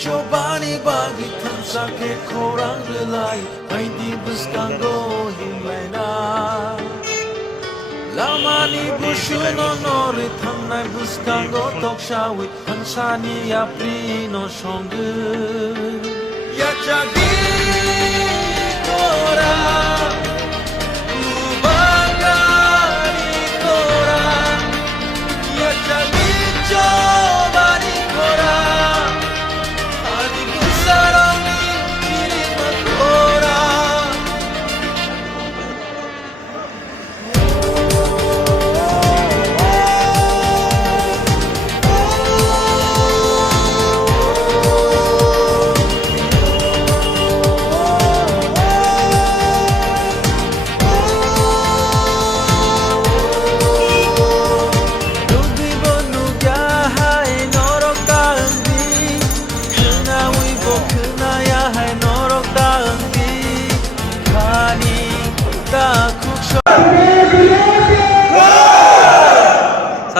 Chobani bagi tansa ke korang relai Haidi buskango himena Lamani bushuno nori thangnai buskango tokshawi Hansani apri no songu Yachagi kora Ubagani kora Yachagi chobani kora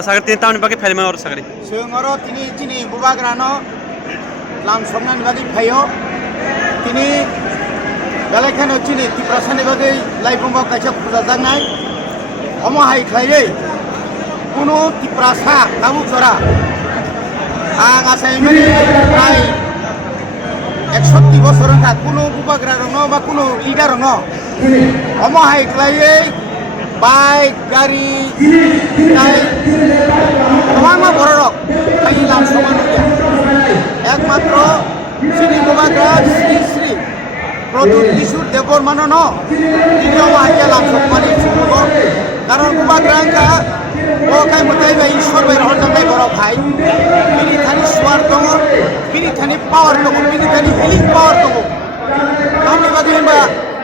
Sagar tin tahun bagi film orang sagari. Sengoro tini bubagrano lam somnan bagi payo tini galakano tini tiprasane bagi laibumba kaca kuzajangai omo hai khaye kuno tiprasa kamu sora asai meni ai 130 বছর ka kuno bubagrano no ba kuno leader no omo hai khaye baik gari naik kemana borok kami langsung aja ekmatro sini bubagra Sri Produt Isur Debor Manono ini orang aja langsung mani semua karena bubagra ka kai mutai ba Isur berhol jangai borok hai ini thani suar tongo ini thani power tongo ini thani healing power tongo kami bagi hamba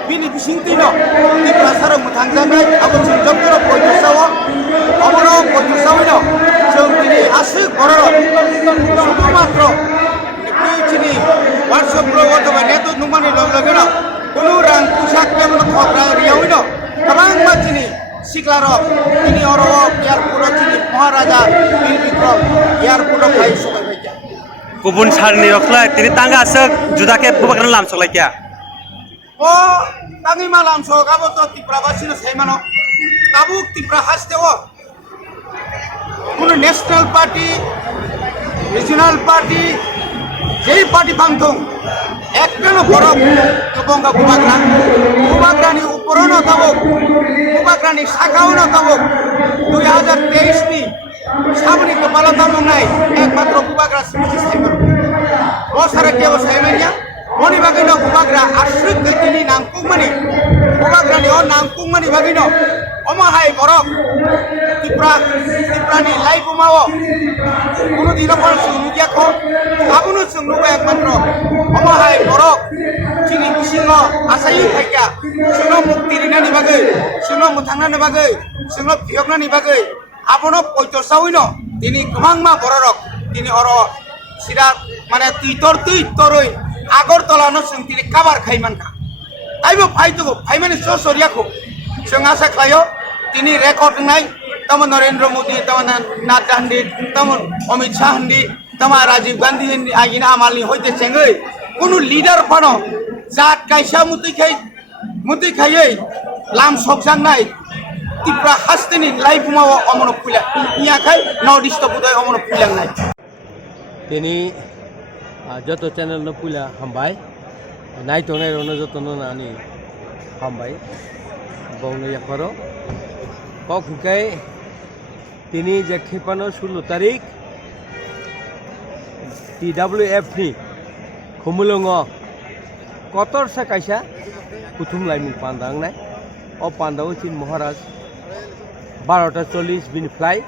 bini bisingtino di pasar mutangjanggai abon sinjokro pojusawa amoro pojusawino jong tini asik bororo শুধুমাত্র ini workshop progoto ba neto numani logeno kono rang pusak kemono thogra riawino kabang machini siklarok ini oro biar puro chini maharaja Birbikrol biar puro khai sokai bhaija Kubun sarni rokla tini tangga asek judake bubakan lam soklai kya Oh, tangi malam so kabo to tipra basino saimano kabuk tipra hastewo kuno national party regional party jei party bangthong ekkono borok kebongga bubagrani uporono tabuk bubagrani sakauno tabuk 2023 ni sabni kepala tamung nai ekmatro bubagra smisi saimano bosare kebo saimanya Moni bagino bubagra asruk ketini nangkung mani bubagra ni nangkung mani bagino oma hai borok tiprani lai bumawo kuno dino pon sungnugia ko abuno sungnugo ekmatro oma hai borok chini bisingo asayu khaikya sungno mukti rinani bagai sungno mutangnani bagai sungno phiyognani bagai abono poito sawino tini kemangma borok tini oro sirat mane titoroi Agartala no sing tini kabar khaiman ka taibo phaimani so soriako sing asa khlayo tini record nai tamon Narendra Modi tamon Nath Gandhi tamon Amit Shah handi tamon Rajiv Gandhi handi agina amalni hoite chengei kono leader pano jat kaisa muti khai lam soksang nai tipra hasteni live ma omono pula nya khai nordist budai omono pulang nai tini joto channel no pula hambai nai tonai rono joto no nani hambai bongno yakaro kokukai tini je khepano 16 tarik TWF ni khumulongo kotor sa kaisa kuthum laimung pandang nai o pandao chin maharaj 12:40 bin fly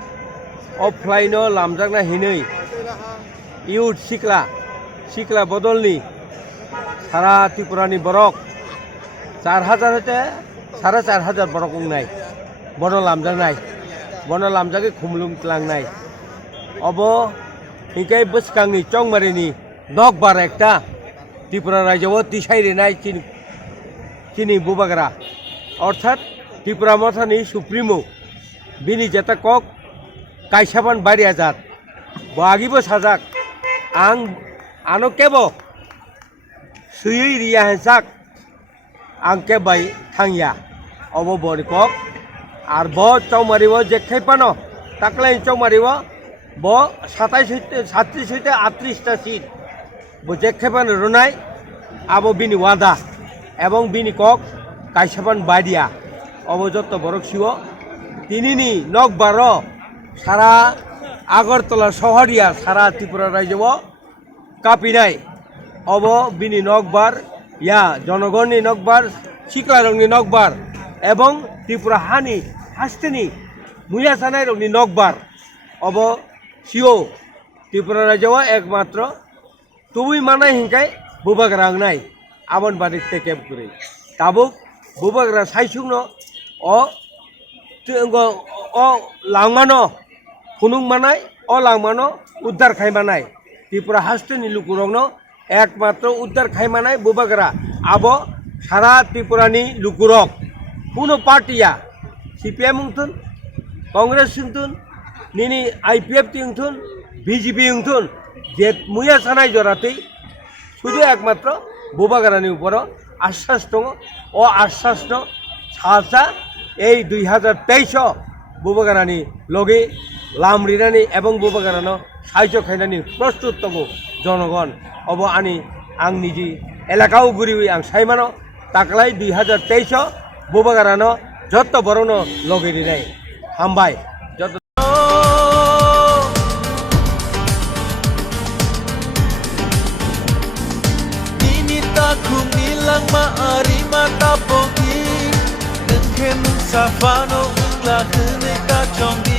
o fly no lamjak na hinei youth sikla bodolni সারা ত্রিপুরানি বরক 4000 হতে 4500 বরক নাই বড় লামজাংনাই বড় লামজাগে খুমলুম ত্লাংনাই of হিকাই বসকাংনি চংমারিনি নকবার একটা ত্রিপুরা রাজ্যও তিসাইরে নাই চিনি বুবাগরা অর্থাৎ Tripura মথানি supremo বিনি যেটা cock কাইসাবান 12,000 বাগিবো সাজাক ano kebo sui ria hensak ang kebai thangya obo borikok ar bo chaumaribo jekhai pano taklai chaumaribo bo 37 37 হইতে 38 টা seat bo jekhai pano runai abo bini wada এবং bini kok kaisapan badia obo jotto borok siwo tinini nokbaro সারা আগরতলা শহরিয়া সারা ত্রিপুরা রাজ্য কাপিনাই of বিনি নকবার ইয়া জনগণনি নকবার শিকলারংনি নকবার এবং ত্রিপুরা হানি হাস্তেনি মুয়া সানাই রংনি নকবার of CO Tripura রাজ্য একমাত্র তুই মানাই হিংকাই বুবাগ্রাং নাই আমন বাড়ির থেকে করে তাবুক বুবাগ্রা সাইসুংনো ও লাংমানো ফুনুং মানাই ও লাংমানো উদ্ধার খাই মানাই ত্রিপুরা হাস্তেনি লুকুরংনো একমাত্র উদ্ধার খাই মানাই বুবাগ্রা আবো সারা ত্রিপুরানি লুকুরক কোনো পার্টিয়া সিপিএম উংথুন কংগ্রেস উংথুন নিনি আইপিএফ উংথুন বিজেপি উংথুন যে মুয়া সানাই জরাতেই শুধু একমাত্র বুবাগ্রানি উপর আশ্বাস দङ ও আশ্বাস সাজা এই 2023 বুবাগ্রানি লগে লামরিনানি এবং বুবাগ্রানো সাহায্য খাইনানি প্রস্তুত দङ জনগণ অব আনি आं निजी एलाकाव गुरिवि आं साइमानो ताकलाय 2023 बुबागारानो जत्त बरनो लगेरिनाय हामबाय जत्त Nini takum nilang maari matapogi Nengke mung safano Ungla kene kacong di